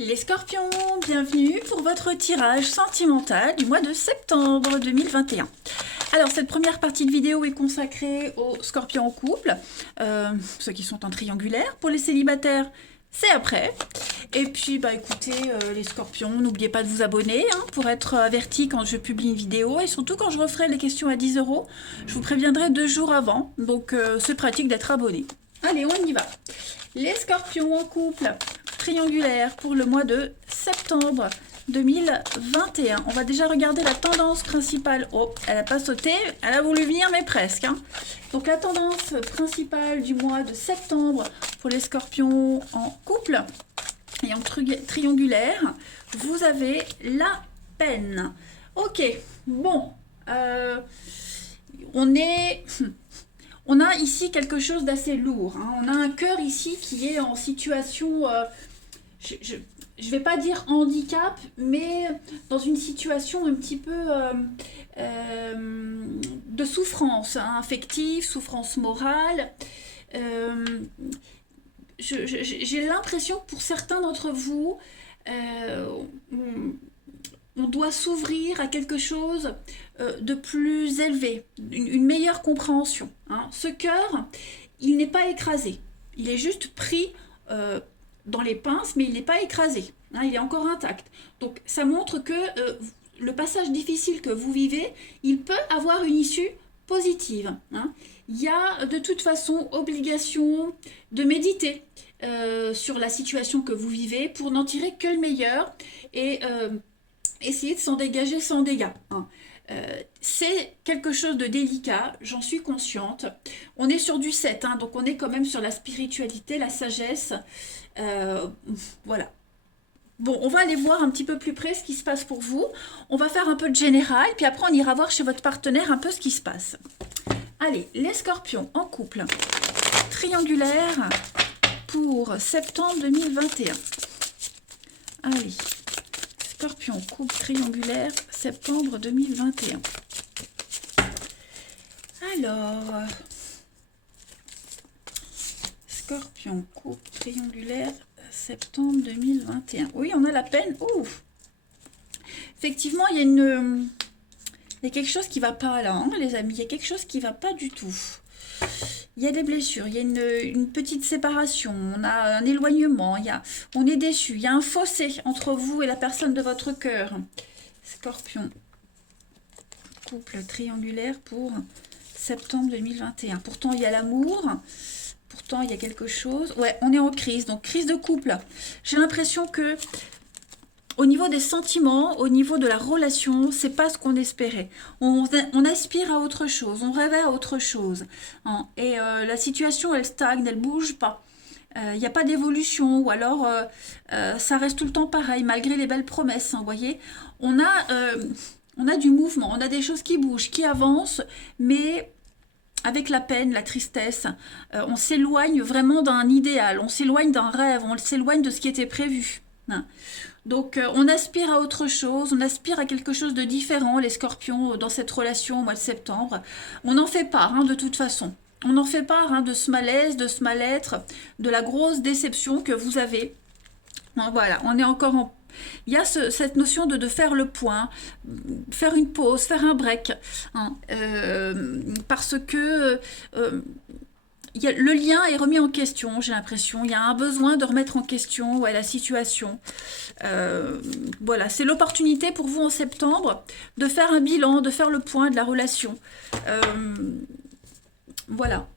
Les scorpions, bienvenue pour votre tirage sentimental du mois de septembre 2021. Alors, cette première partie de vidéo est consacrée aux scorpions en couple, ceux qui sont en triangulaire. Pour les célibataires, c'est après. Et puis, bah écoutez, les scorpions, n'oubliez pas de vous abonner pour être averti quand je publie une vidéo. Et surtout, quand je referai les questions à 10 €, je vous préviendrai 2 jours avant. Donc, c'est pratique d'être abonné. Allez, on y va. Les scorpions en couple, triangulaire pour le mois de septembre 2021. On va déjà regarder la tendance principale. Oh, elle n'a pas sauté, elle a voulu venir, mais presque. Donc la tendance principale du mois de septembre pour les scorpions en couple et en triangulaire, vous avez la peine. Ok, bon, on a ici quelque chose d'assez lourd. On a un cœur ici qui est en situation, je ne vais pas dire handicap, mais dans une situation un petit peu de souffrance affective, souffrance morale. J'ai l'impression que pour certains d'entre vous, on doit s'ouvrir à quelque chose de plus élevé, une meilleure compréhension. Ce cœur, il n'est pas écrasé. Il est juste pris dans les pinces, mais il n'est pas écrasé. Il est encore intact. Donc ça montre que le passage difficile que vous vivez, il peut avoir une issue positive. Il y a de toute façon obligation de méditer sur la situation que vous vivez pour n'en tirer que le meilleur et essayer de s'en dégager sans dégâts. C'est quelque chose de délicat, j'en suis consciente. On est sur du 7, donc on est quand même sur la spiritualité, la sagesse. Voilà. Bon, on va aller voir un petit peu plus près ce qui se passe pour vous. On va faire un peu de général, puis après on ira voir chez votre partenaire un peu ce qui se passe. Allez, les scorpions en couple, triangulaire pour septembre 2021. Allez. Scorpion, couple triangulaire, septembre 2021. Alors, Scorpion, couple triangulaire, septembre 2021. Oui, on a la peine. Ouf. Effectivement, il y a quelque chose qui ne va pas là, les amis. Il y a quelque chose qui ne va pas du tout. Il y a des blessures, il y a une petite séparation, on a un éloignement, on est déçu, il y a un fossé entre vous et la personne de votre cœur. Scorpion, couple triangulaire pour septembre 2021. Pourtant, il y a l'amour, pourtant, il y a quelque chose. Ouais, on est en crise, donc crise de couple. J'ai l'impression que au niveau des sentiments, au niveau de la relation, c'est pas ce qu'on espérait. On aspire à autre chose, on rêvait à autre chose. Et la situation, elle stagne, elle bouge pas. Il n'y a pas d'évolution, ou alors ça reste tout le temps pareil, malgré les belles promesses. Vous voyez, on a du mouvement, on a des choses qui bougent, qui avancent, mais avec la peine, la tristesse, on s'éloigne vraiment d'un idéal, on s'éloigne d'un rêve, on s'éloigne de ce qui était prévu. Donc on aspire à autre chose, on aspire à quelque chose de différent, les scorpions, dans cette relation au mois de septembre. On en fait part, de toute façon. On en fait part de ce malaise, de ce mal-être, de la grosse déception que vous avez. Voilà, on est encore en... Il y a cette notion de faire le point, faire une pause, faire un break. Parce que... le lien est remis en question, j'ai l'impression. Il y a un besoin de remettre en question la situation. Voilà, c'est l'opportunité pour vous en septembre de faire un bilan, de faire le point de la relation. Voilà.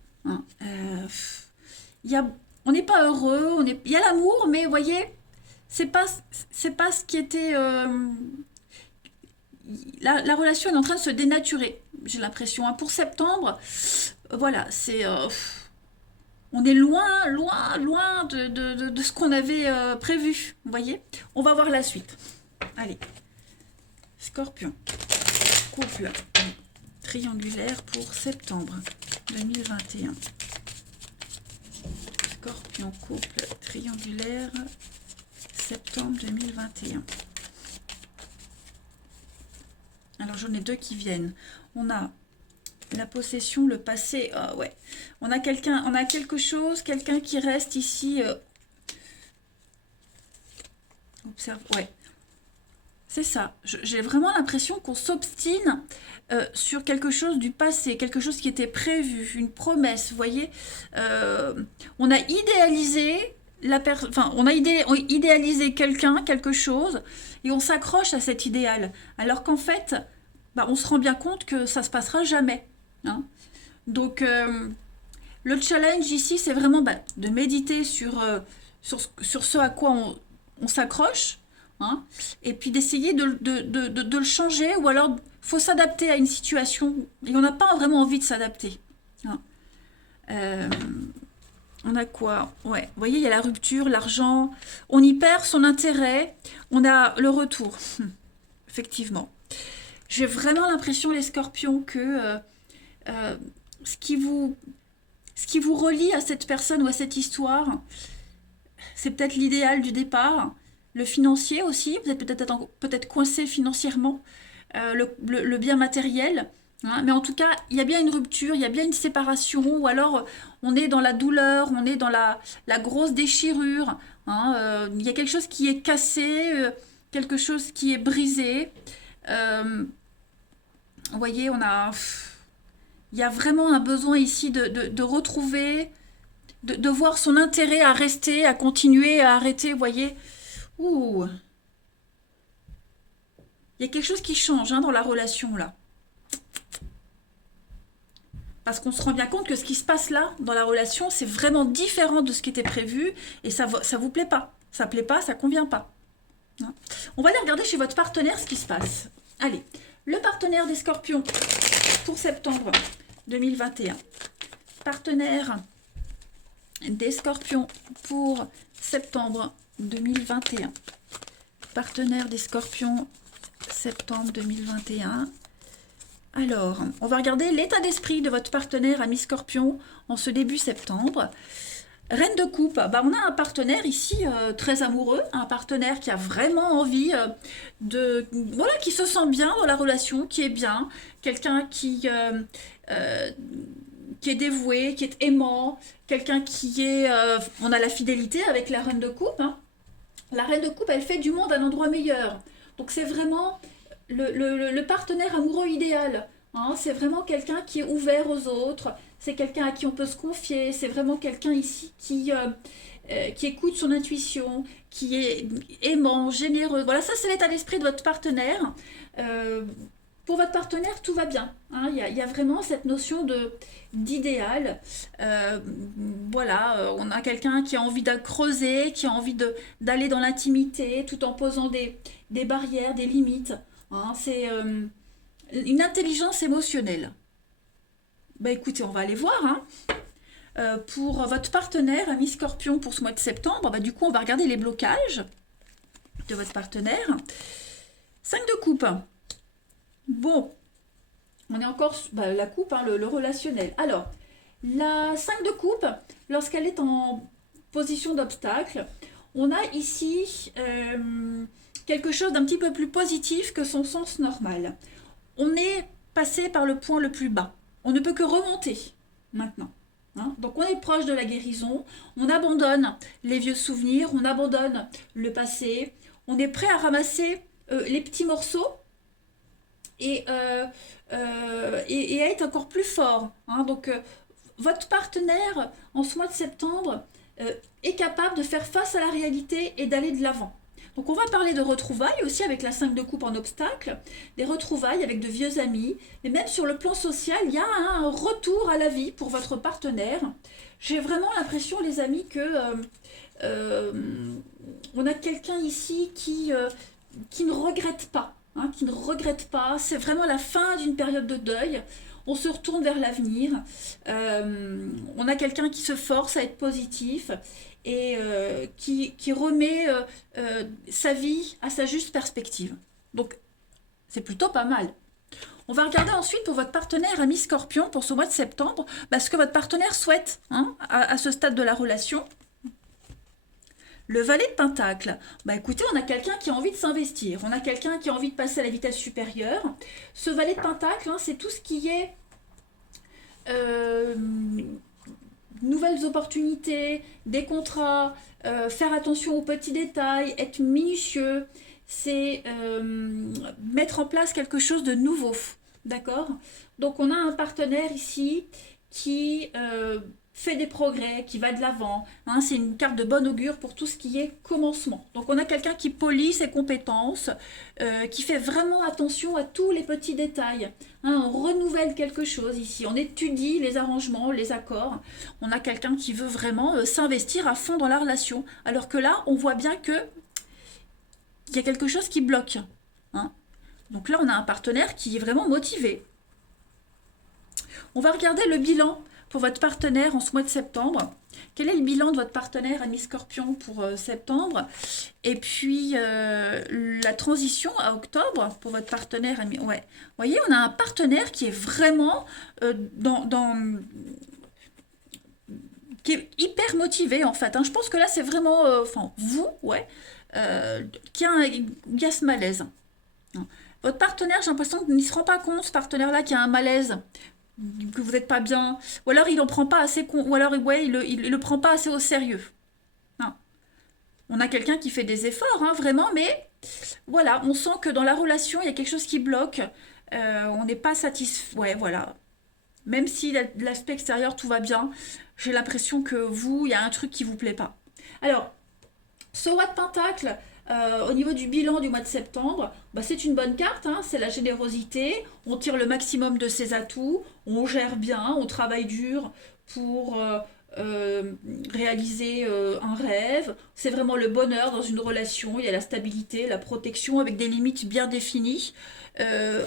On n'est pas heureux, il y a l'amour, mais vous voyez, c'est pas ce qui était... la relation est en train de se dénaturer, j'ai l'impression. Pour septembre, voilà, c'est... on est loin, loin, loin de ce qu'on avait prévu, vous voyez. On va voir la suite. Allez, Scorpion, couple triangulaire pour septembre 2021. Scorpion, couple triangulaire, septembre 2021. Alors j'en ai deux qui viennent. On a la possession, le passé, ouais. On a quelque chose, quelqu'un qui reste ici Observe, ouais. C'est ça. J'ai vraiment l'impression qu'on s'obstine sur quelque chose du passé, quelque chose qui était prévu, une promesse, vous voyez. Euh, on a idéalisé enfin, on a idéalisé quelqu'un, quelque chose, et on s'accroche à cet idéal. Alors qu'en fait, bah, on se rend bien compte que ça se passera jamais. Hein. Donc, le challenge ici, c'est vraiment bah, de méditer sur ce à quoi on s'accroche, hein, et puis d'essayer de le changer, ou alors faut s'adapter à une situation, et on n'a pas vraiment envie de s'adapter. Hein. Euh, on a quoi? Ouais, vous voyez, il y a la rupture, l'argent, on y perd son intérêt, on a le retour, effectivement. J'ai vraiment l'impression, les scorpions, que euh, ce qui vous ce qui vous relie à cette personne ou à cette histoire, c'est peut-être l'idéal du départ, le financier aussi, vous êtes peut-être coincé financièrement, le bien matériel, hein, mais en tout cas, il y a bien une rupture, il y a bien une séparation, ou alors on est dans la douleur, on est dans la grosse déchirure, hein, il y a quelque chose qui est cassé, quelque chose qui est brisé. Euh, vous voyez, il y a vraiment un besoin ici de retrouver, de voir son intérêt à rester, à continuer, à arrêter, vous voyez. Ouh, il y a quelque chose qui change hein, dans la relation là. Parce qu'on se rend bien compte que ce qui se passe là, dans la relation, c'est vraiment différent de ce qui était prévu, et ça vous plaît pas. Ça plaît pas, ça convient pas. Hein. On va aller regarder chez votre partenaire ce qui se passe. Allez, le partenaire des scorpions pour septembre 2021. Partenaire des scorpions pour septembre 2021. Partenaire des scorpions, septembre 2021. Alors, on va regarder l'état d'esprit de votre partenaire ami scorpion en ce début septembre. Reine de coupe, bah on a un partenaire ici très amoureux, un partenaire qui a vraiment envie voilà, qui se sent bien dans la relation, qui est bien, quelqu'un qui est dévoué, qui est aimant, quelqu'un qui est... on a la fidélité avec la reine de coupe. Hein. La reine de coupe, elle fait du monde un endroit meilleur. Donc c'est vraiment le partenaire amoureux idéal. Hein. C'est vraiment quelqu'un qui est ouvert aux autres. C'est quelqu'un à qui on peut se confier. C'est vraiment quelqu'un ici qui écoute son intuition, qui est aimant, généreux. Voilà, ça c'est l'état d'esprit de votre partenaire. Pour votre partenaire, tout va bien. Hein. Il y a vraiment cette notion d'idéal. Voilà, on a quelqu'un qui a envie de creuser, qui a envie d'aller dans l'intimité, tout en posant des barrières, des limites. Hein. C'est une intelligence émotionnelle. Bah écoutez, on va aller voir. Hein. Pour votre partenaire, ami Scorpion, pour ce mois de septembre, bah, du coup, on va regarder les blocages de votre partenaire. 5 de coupe. Bon, on est encore bah, la coupe, hein, le relationnel. Alors, la 5 de coupe, lorsqu'elle est en position d'obstacle, on a ici quelque chose d'un petit peu plus positif que son sens normal. On est passé par le point le plus bas. On ne peut que remonter maintenant. Hein. Donc on est proche de la guérison, on abandonne les vieux souvenirs, on abandonne le passé, on est prêt à ramasser les petits morceaux et à être encore plus fort. Hein. Donc votre partenaire en ce mois de septembre est capable de faire face à la réalité et d'aller de l'avant. Donc on va parler de retrouvailles aussi avec la 5 de coupe en obstacle, des retrouvailles avec de vieux amis, mais même sur le plan social, il y a un retour à la vie pour votre partenaire. J'ai vraiment l'impression, les amis, que on a quelqu'un ici qui ne regrette pas, hein, qui ne regrette pas. C'est vraiment la fin d'une période de deuil. On se retourne vers l'avenir. On a quelqu'un qui se force à être positif et qui remet sa vie à sa juste perspective. Donc, c'est plutôt pas mal. On va regarder ensuite pour votre partenaire ami Scorpion pour ce mois de septembre, ce que votre partenaire souhaite hein, à ce stade de la relation. Le valet de Pentacle. Bah écoutez, on a quelqu'un qui a envie de s'investir. On a quelqu'un qui a envie de passer à la vitesse supérieure. Ce valet de Pentacle, hein, c'est tout ce qui est nouvelles opportunités, des contrats, faire attention aux petits détails, être minutieux, c'est mettre en place quelque chose de nouveau. D'accord? Donc on a un partenaire ici qui fait des progrès, qui va de l'avant. Hein, c'est une carte de bon augure pour tout ce qui est commencement. Donc on a quelqu'un qui polie ses compétences, qui fait vraiment attention à tous les petits détails. Hein, on renouvelle quelque chose ici, on étudie les arrangements, les accords. On a quelqu'un qui veut vraiment s'investir à fond dans la relation. Alors que là, on voit bien que il y a quelque chose qui bloque. Hein. Donc là, on a un partenaire qui est vraiment motivé. On va regarder le bilan pour votre partenaire en ce mois de septembre. Quel est le bilan de votre partenaire ami Scorpion pour septembre? Et puis la transition à octobre pour votre partenaire ami... Ouais. Vous voyez, on a un partenaire qui est vraiment qui est hyper motivé en fait. Hein. Je pense que là, c'est vraiment... Enfin, vous, ouais. Qui a ce malaise. Votre partenaire, j'ai l'impression qu'il ne se rend pas compte, ce partenaire-là, qui a un malaise, que vous n'êtes pas bien, ou alors il en prend pas assez, ou alors ouais, il le prend pas assez au sérieux. Non. On a quelqu'un qui fait des efforts, hein, vraiment, mais voilà, on sent que dans la relation, il y a quelque chose qui bloque, on n'est pas satisfait, ouais, voilà. Même si l'aspect extérieur, tout va bien, j'ai l'impression que vous, il y a un truc qui vous plaît pas. Alors, ce roi de pentacle, au niveau du bilan du mois de septembre, bah, c'est une bonne carte, hein, c'est la générosité, on tire le maximum de ses atouts, on gère bien, on travaille dur pour réaliser un rêve, c'est vraiment le bonheur dans une relation, il y a la stabilité, la protection avec des limites bien définies, euh,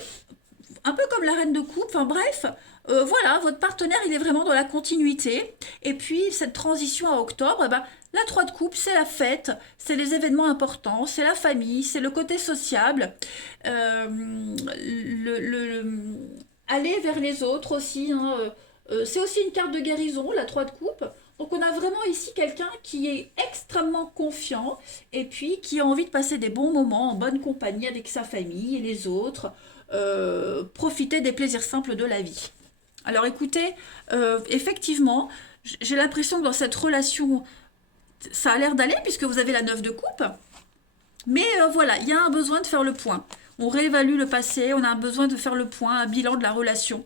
un peu comme la reine de coupe, enfin bref, voilà, votre partenaire il est vraiment dans la continuité. Et puis cette transition à octobre, eh ben, la 3 de coupe, c'est la fête, c'est les événements importants, c'est la famille, c'est le côté sociable, aller vers les autres aussi. Hein, c'est aussi une carte de guérison, la 3 de coupe. Donc on a vraiment ici quelqu'un qui est extrêmement confiant et puis qui a envie de passer des bons moments en bonne compagnie avec sa famille et les autres, profiter des plaisirs simples de la vie. Alors écoutez, effectivement, j'ai l'impression que dans cette relation, ça a l'air d'aller puisque vous avez la 9 de coupe. Mais voilà, il y a un besoin de faire le point. On réévalue le passé, on a un besoin de faire le point, un bilan de la relation.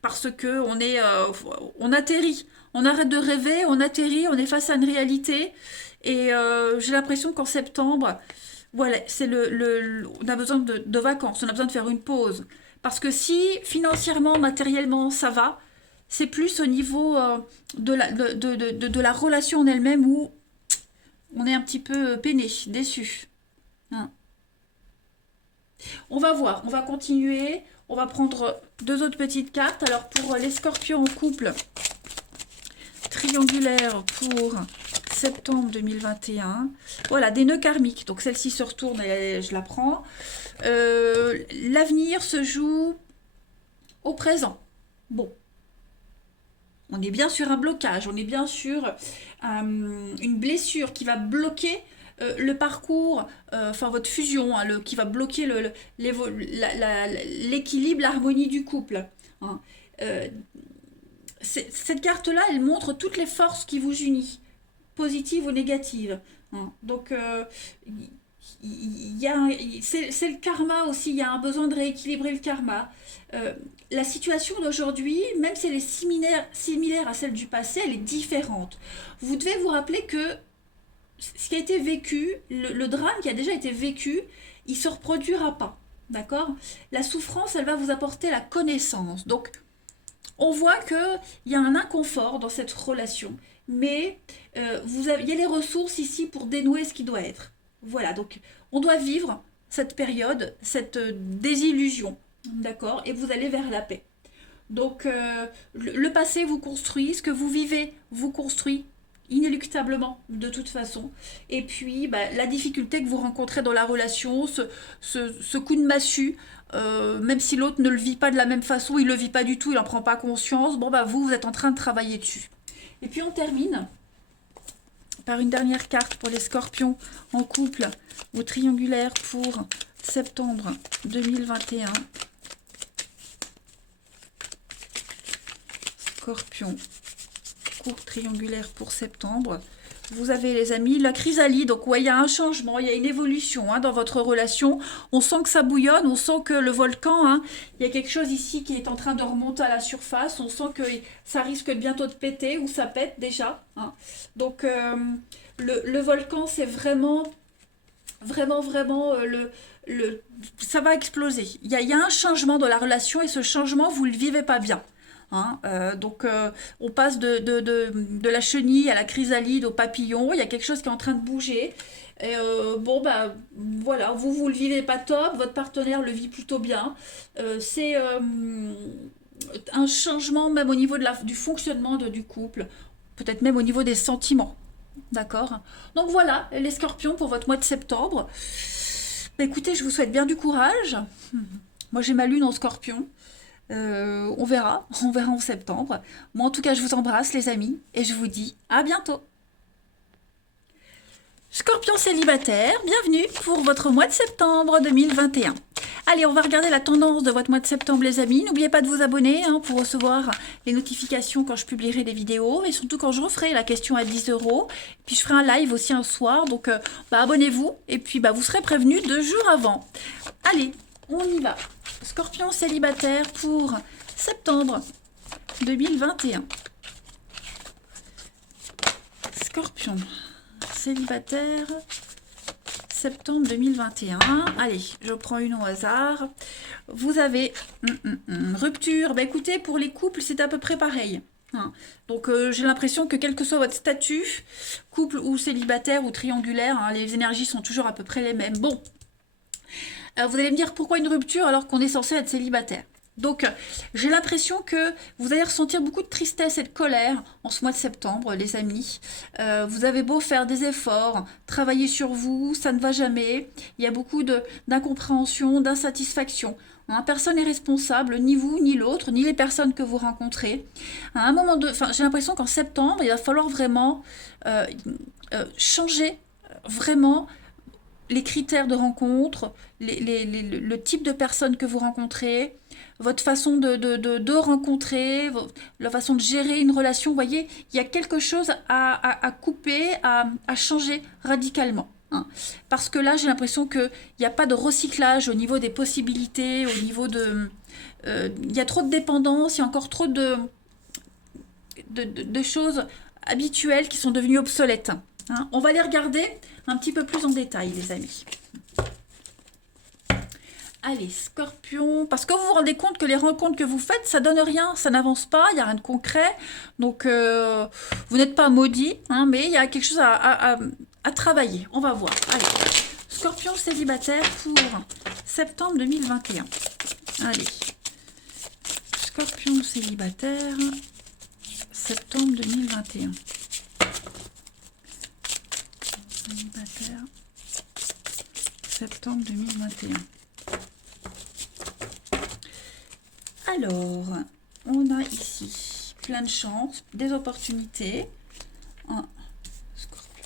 Parce que on atterrit. On arrête de rêver, on atterrit, on est face à une réalité. Et j'ai l'impression qu'en septembre, voilà, c'est on a besoin de vacances, on a besoin de faire une pause. Parce que si financièrement, matériellement, ça va, c'est plus au niveau de la relation en elle-même où on est un petit peu peiné, déçu. Hein. On va voir, on va continuer. On va prendre 2 autres petites cartes. Alors pour les scorpions en couple, triangulaire pour septembre 2021. Voilà, des nœuds karmiques. Donc celle-ci se retourne et je la prends. L'avenir se joue au présent. Bon. On est bien sur un blocage, on est bien sur une blessure qui va bloquer le parcours, enfin votre fusion, hein, qui va bloquer l'équilibre, l'harmonie du couple. Hein. Cette carte-là, elle montre toutes les forces qui vous unissent, positives ou négatives. Hein. Donc, c'est le karma aussi, il y a un besoin de rééquilibrer le karma. La situation d'aujourd'hui, même si elle est similaire à celle du passé, elle est différente. Vous devez vous rappeler que ce qui a été vécu, le drame qui a déjà été vécu, il ne se reproduira pas. D'accord? La souffrance, elle va vous apporter la connaissance. Donc, on voit qu'il y a un inconfort dans cette relation. Mais il y a les ressources ici pour dénouer ce qui doit être. Voilà, donc on doit vivre cette période, cette désillusion. D'accord? Et vous allez vers la paix. Donc, le passé vous construit, ce que vous vivez vous construit inéluctablement de toute façon. Et puis, bah, la difficulté que vous rencontrez dans la relation, ce coup de massue, même si l'autre ne le vit pas de la même façon, il ne le vit pas du tout, il n'en prend pas conscience, bon, bah, vous êtes en train de travailler dessus. Et puis, on termine par une dernière carte pour les scorpions en couple ou triangulaire pour septembre 2021. Scorpion, couple triangulaire pour septembre. Vous avez, les amis, la chrysalide. Donc, ouais, il y a un changement, il y a une évolution hein, dans votre relation. On sent que ça bouillonne, on sent que le volcan, hein, il y a quelque chose ici qui est en train de remonter à la surface. On sent que ça risque bientôt de péter ou ça pète déjà. Hein. Donc, le volcan, c'est vraiment ça va exploser. Il y a un changement dans la relation et ce changement, vous ne le vivez pas bien. Hein, on passe de la chenille à la chrysalide au papillon. Il y a quelque chose qui est en train de bouger. Et bon, bah voilà, vous le vivez pas top, votre partenaire le vit plutôt bien. C'est un changement même au niveau du fonctionnement du couple, peut-être même au niveau des sentiments. D'accord. Donc voilà, les scorpions pour votre mois de septembre. Bah, écoutez, je vous souhaite bien du courage. Moi, j'ai ma lune en scorpion. On verra en septembre. Moi, en tout cas, je vous embrasse, les amis, et je vous dis à bientôt. Scorpion célibataire, bienvenue pour votre mois de septembre 2021. Allez, on va regarder la tendance de votre mois de septembre, les amis. N'oubliez pas de vous abonner hein, pour recevoir les notifications quand je publierai des vidéos et surtout quand je referai la question à 10 €. Puis je ferai un live aussi un soir, donc abonnez-vous et puis vous serez prévenus 2 jours avant. Allez, on y va. Scorpion célibataire pour septembre 2021. Scorpion célibataire, septembre 2021. Allez, je prends une au hasard. Vous avez rupture. Bah, écoutez, pour les couples, c'est à peu près pareil. Hein. Donc, j'ai l'impression que quel que soit votre statut, couple ou célibataire ou triangulaire, hein, les énergies sont toujours à peu près les mêmes. Bon, vous allez me dire pourquoi une rupture alors qu'on est censé être célibataire. Donc, j'ai l'impression que vous allez ressentir beaucoup de tristesse et de colère en ce mois de septembre, les amis. Vous avez beau faire des efforts, travailler sur vous, ça ne va jamais. Il y a beaucoup d'incompréhension, d'insatisfaction. Hein, personne n'est responsable, ni vous, ni l'autre, ni les personnes que vous rencontrez. À un moment j'ai l'impression qu'en septembre, il va falloir vraiment changer vraiment les critères de rencontre, le type de personnes que vous rencontrez, votre façon de rencontrer, la façon de gérer une relation. Vous voyez, il y a quelque chose à couper, à changer radicalement. Hein. Parce que là, j'ai l'impression qu'il n'y a pas de recyclage au niveau des possibilités, au niveau de... il y a trop de dépendance, il y a encore trop de choses habituelles qui sont devenues obsolètes. Hein. On va les regarder un petit peu plus en détail, les amis. Allez, Scorpion, parce que vous vous rendez compte que les rencontres que vous faites, ça donne rien, ça n'avance pas, il n'y a rien de concret. Donc, vous n'êtes pas maudit, hein, mais il y a quelque chose à travailler. On va voir. Allez, Scorpion célibataire pour septembre 2021. Allez, Scorpion célibataire, septembre 2021. Célibataire, septembre 2021. Alors, on a ici plein de chances, des opportunités. Un Scorpion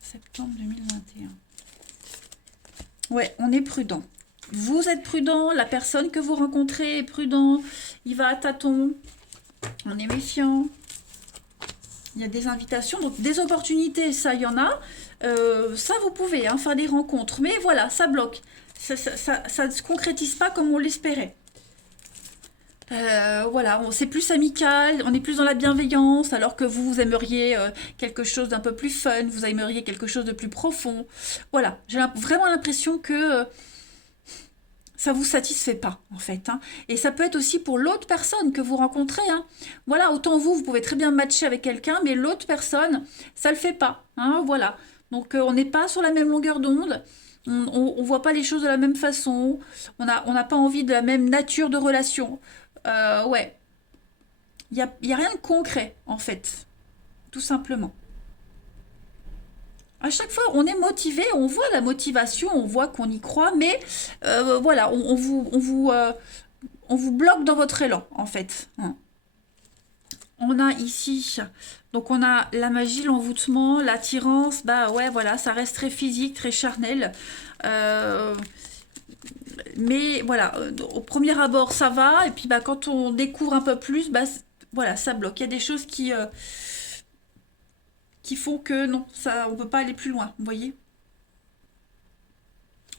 septembre 2021. Ouais, on est prudent. Vous êtes prudent, la personne que vous rencontrez est prudent, il va à tâtons, on est méfiant. Il y a des invitations, donc des opportunités, ça, il y en a. Ça, vous pouvez hein, faire des rencontres, mais voilà, ça bloque. Ça ne se concrétise pas comme on l'espérait. Voilà, c'est plus amical, on est plus dans la bienveillance, alors que vous aimeriez quelque chose d'un peu plus fun, vous aimeriez quelque chose de plus profond. Voilà, j'ai vraiment l'impression que ça vous satisfait pas, en fait. Hein. Et ça peut être aussi pour l'autre personne que vous rencontrez. Hein. Voilà, autant vous pouvez très bien matcher avec quelqu'un, mais l'autre personne, ça le fait pas. Hein, voilà. Donc, on n'est pas sur la même longueur d'onde. On voit pas les choses de la même façon. On n'a pas envie de la même nature de relation. Ouais. Il y a rien de concret, en fait. Tout simplement. À chaque fois, on est motivé, on voit la motivation, on voit qu'on y croit, mais voilà, on vous bloque dans votre élan, en fait. Hein. On a ici, donc on a la magie, l'envoûtement, l'attirance, bah ouais, voilà, ça reste très physique, très charnel. Mais voilà, au premier abord, ça va, et puis quand on découvre un peu plus, voilà, ça bloque. Il y a des choses qui font que non, ça, on ne peut pas aller plus loin, vous voyez.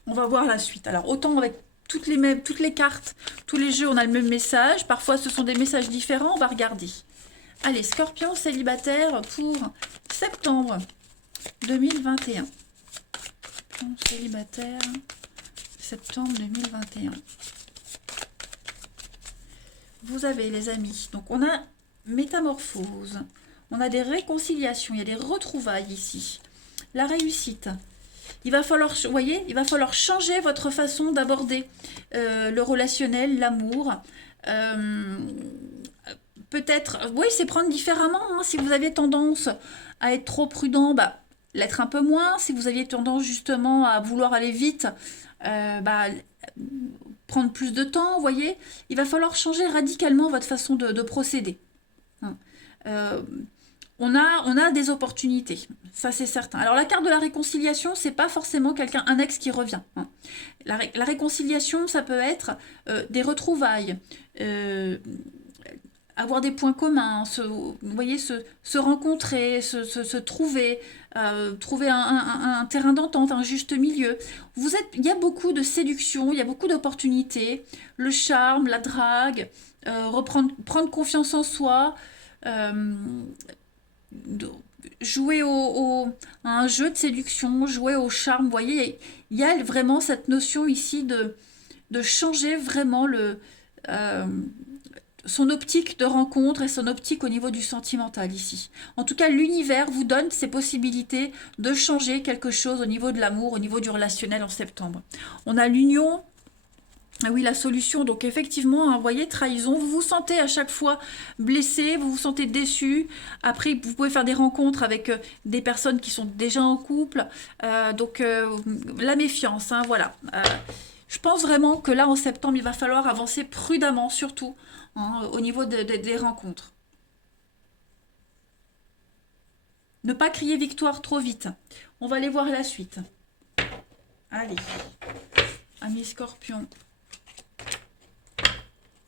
On va voir la suite. Alors, autant avec toutes les cartes, tous les jeux, on a le même message. Parfois, ce sont des messages différents. On va regarder. Allez, Scorpion célibataire pour septembre 2021. Scorpion célibataire, septembre 2021. Vous avez, les amis, donc on a métamorphose, on a des réconciliations, il y a des retrouvailles ici. La réussite. Il va falloir, vous voyez, il va falloir changer votre façon d'aborder le relationnel, l'amour. Peut-être, oui, c'est prendre différemment. Hein. Si vous avez tendance à être trop prudent, bah, l'être un peu moins. Si vous aviez tendance justement à vouloir aller vite, bah, prendre plus de temps, vous voyez. Il va falloir changer radicalement votre façon de procéder. Hein. On a des opportunités, ça c'est certain. Alors la carte de la réconciliation, c'est pas forcément un ex qui revient. Hein. La réconciliation, ça peut être des retrouvailles, avoir des points communs, vous voyez, se rencontrer, se trouver, trouver un terrain d'entente, un juste milieu. Il y a beaucoup de séduction, il y a beaucoup d'opportunités, le charme, la drague, prendre confiance en soi. Jouer à un jeu de séduction, jouer au charme, vous voyez, il y a vraiment cette notion ici de changer vraiment son optique de rencontre et son optique au niveau du sentimental ici. En tout cas, l'univers vous donne ces possibilités de changer quelque chose au niveau de l'amour, au niveau du relationnel en septembre. On a l'union. Ah oui, la solution, donc effectivement, vous voyez, trahison, vous vous sentez à chaque fois blessé, vous vous sentez déçu. Après, vous pouvez faire des rencontres avec des personnes qui sont déjà en couple. Donc, la méfiance, hein, voilà. Je pense vraiment que là, en septembre, il va falloir avancer prudemment, surtout hein, au niveau des rencontres. Ne pas crier victoire trop vite. On va aller voir la suite. Allez, amis Scorpion.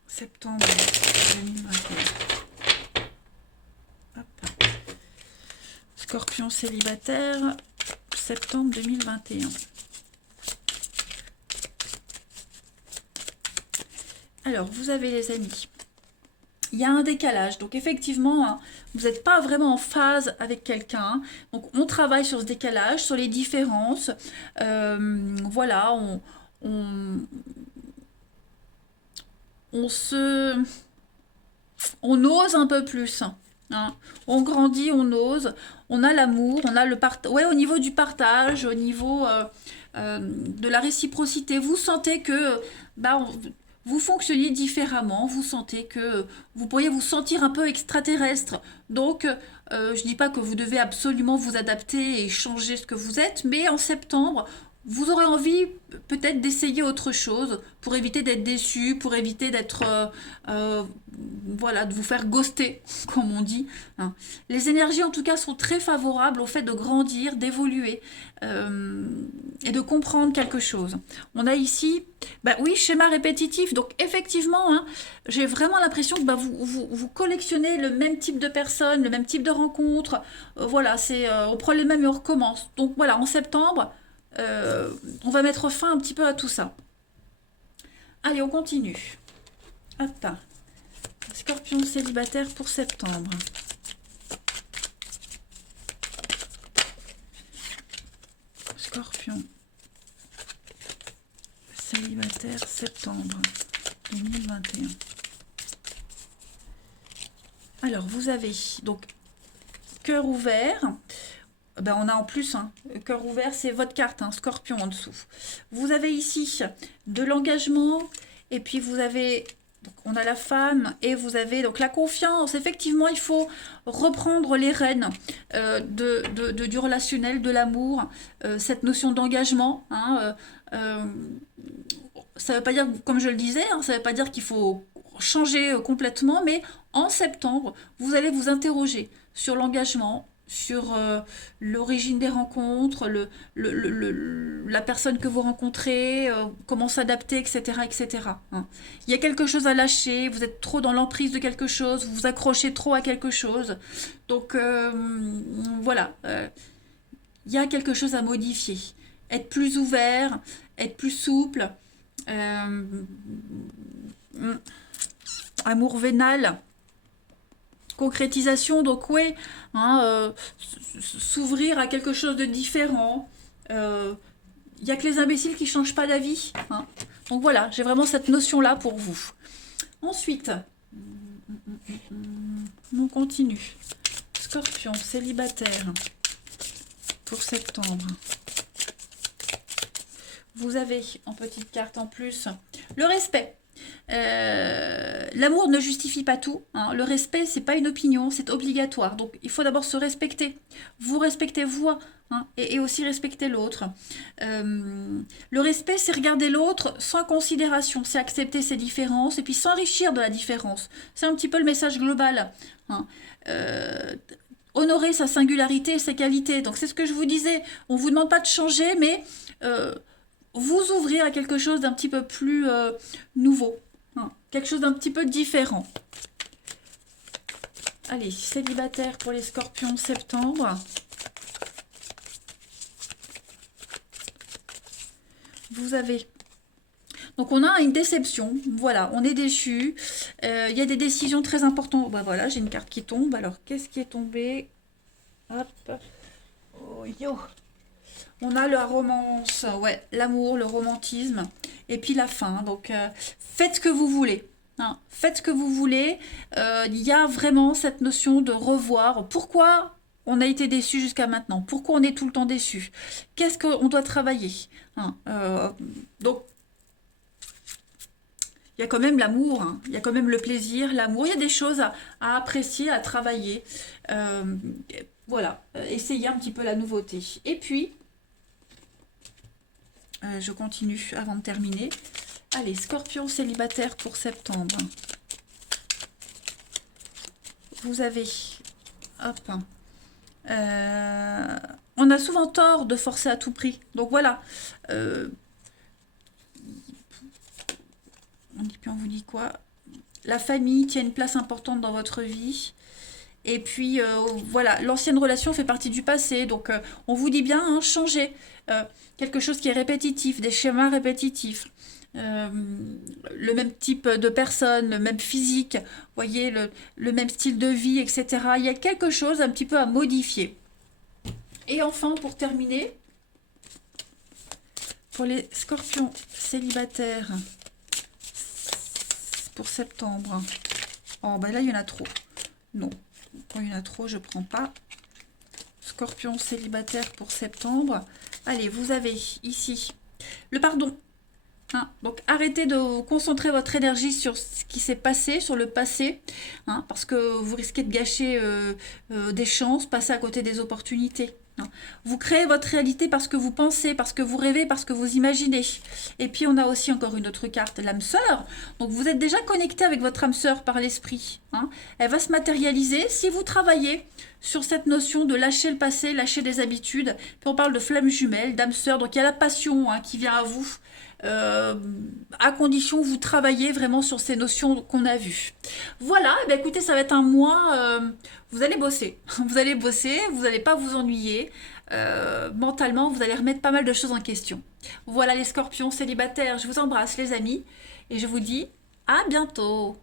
Septembre 2021. Hop. Scorpion célibataire, septembre 2021. Alors, vous avez les amis. Il y a un décalage. Donc, effectivement, hein, vous n'êtes pas vraiment en phase avec quelqu'un. Donc, on travaille sur ce décalage, sur les différences. Voilà, on ose un peu plus. Hein. On grandit, on ose. On a l'amour, on a le partage. Ouais, au niveau du partage, au niveau de la réciprocité, vous sentez que vous fonctionnez différemment. Vous sentez que vous pourriez vous sentir un peu extraterrestre. Donc, je dis pas que vous devez absolument vous adapter et changer ce que vous êtes, mais en septembre, vous aurez envie peut-être d'essayer autre chose pour éviter d'être déçu, pour éviter d'être, voilà, de vous faire ghoster, comme on dit. Hein. Les énergies, en tout cas, sont très favorables au fait de grandir, d'évoluer et de comprendre quelque chose. On a ici, bah oui, schéma répétitif. Donc, effectivement, hein, j'ai vraiment l'impression que vous collectionnez le même type de personnes, le même type de rencontres. Voilà, on prend les mêmes et on recommence. Donc, voilà, en septembre, on va mettre fin un petit peu à tout ça. Allez, on continue. Hop. Scorpion célibataire pour septembre. Scorpion célibataire septembre 2021. Alors, vous avez donc cœur ouvert. Ben, on a en plus, hein, cœur ouvert, c'est votre carte, hein, Scorpion en dessous. Vous avez ici de l'engagement, et puis vous avez, donc on a la femme, et vous avez donc la confiance. Effectivement, il faut reprendre les rênes du relationnel, de l'amour, cette notion d'engagement. Hein, ça ne veut pas dire, comme je le disais, hein, ça ne veut pas dire qu'il faut changer complètement, mais en septembre, vous allez vous interroger sur l'engagement, sur l'origine des rencontres, la personne que vous rencontrez, comment s'adapter, etc., etc. Hein. Il y a quelque chose à lâcher, vous êtes trop dans l'emprise de quelque chose, vous vous accrochez trop à quelque chose. Donc voilà, il y a quelque chose à modifier. Être plus ouvert, être plus souple. Euh, Amour vénal. Concrétisation, donc oui, hein, s'ouvrir à quelque chose de différent. Il n'y a que les imbéciles qui ne changent pas d'avis. Hein. Donc voilà, j'ai vraiment cette notion-là pour vous. Ensuite, on continue. Scorpion, célibataire, pour septembre. Vous avez en petite carte en plus le respect. L'amour ne justifie pas tout. Hein. Le respect, c'est pas une opinion, c'est obligatoire. Donc, il faut d'abord se respecter. Vous respectez vous, hein, et aussi respecter l'autre. Le respect, c'est regarder l'autre sans considération, c'est accepter ses différences et puis s'enrichir de la différence. C'est un petit peu le message global. Hein. Honorer sa singularité et ses qualités. Donc, c'est ce que je vous disais. On vous demande pas de changer, mais vous ouvrir à quelque chose d'un petit peu plus nouveau. Hein, quelque chose d'un petit peu différent. Allez, célibataire pour les scorpions septembre. Vous avez... Donc on a une déception, voilà, on est déçu. Il y a des décisions très importantes. Bah, voilà, j'ai une carte qui tombe. Alors, qu'est-ce qui est tombé? Hop. Oh, yo. On a la romance, ouais, l'amour, le romantisme, et puis la fin. Donc, faites ce que vous voulez. Hein, faites ce que vous voulez. Il y a vraiment cette notion de revoir. Pourquoi on a été déçu jusqu'à maintenant? Pourquoi on est tout le temps déçu? Qu'est-ce qu'on doit travailler? Hein, donc, il y a quand même l'amour, hein, il y a quand même le plaisir, l'amour. Il y a des choses à apprécier, à travailler. Voilà, essayez un petit peu la nouveauté. Et puis... je continue avant de terminer. Allez, scorpion célibataire pour septembre. Vous avez... Hop. On a souvent tort de forcer à tout prix. Donc voilà. On vous dit quoi? La famille tient une place importante dans votre vie. Et puis, voilà, l'ancienne relation fait partie du passé. Donc, on vous dit bien, hein, changez. Quelque chose qui est répétitif, des schémas répétitifs. Le même type de personne, le même physique, voyez, le même style de vie, etc. Il y a quelque chose un petit peu à modifier. Et enfin, pour terminer, pour les scorpions célibataires, pour septembre. Oh, ben là, il y en a trop. Non. Quand il y en a trop, je ne prends pas. Scorpion célibataire pour septembre. Allez, vous avez ici le pardon. Hein, donc, arrêtez de concentrer votre énergie sur ce qui s'est passé, sur le passé, hein, parce que vous risquez de gâcher des chances, passer à côté des opportunités. Hein. Vous créez votre réalité parce que vous pensez, parce que vous rêvez, parce que vous imaginez. Et puis, on a aussi encore une autre carte, l'âme sœur. Donc, vous êtes déjà connecté avec votre âme sœur par l'esprit. Hein. Elle va se matérialiser si vous travaillez sur cette notion de lâcher le passé, lâcher des habitudes. Puis, on parle de flamme jumelle, d'âme sœur. Donc, il y a la passion, hein, qui vient à vous. À condition que vous travaillez vraiment sur ces notions qu'on a vues. Voilà, eh bien, écoutez, ça va être un mois, vous allez bosser. Vous allez bosser, vous n'allez pas vous ennuyer. Mentalement, vous allez remettre pas mal de choses en question. Voilà les scorpions célibataires, je vous embrasse les amis et je vous dis à bientôt.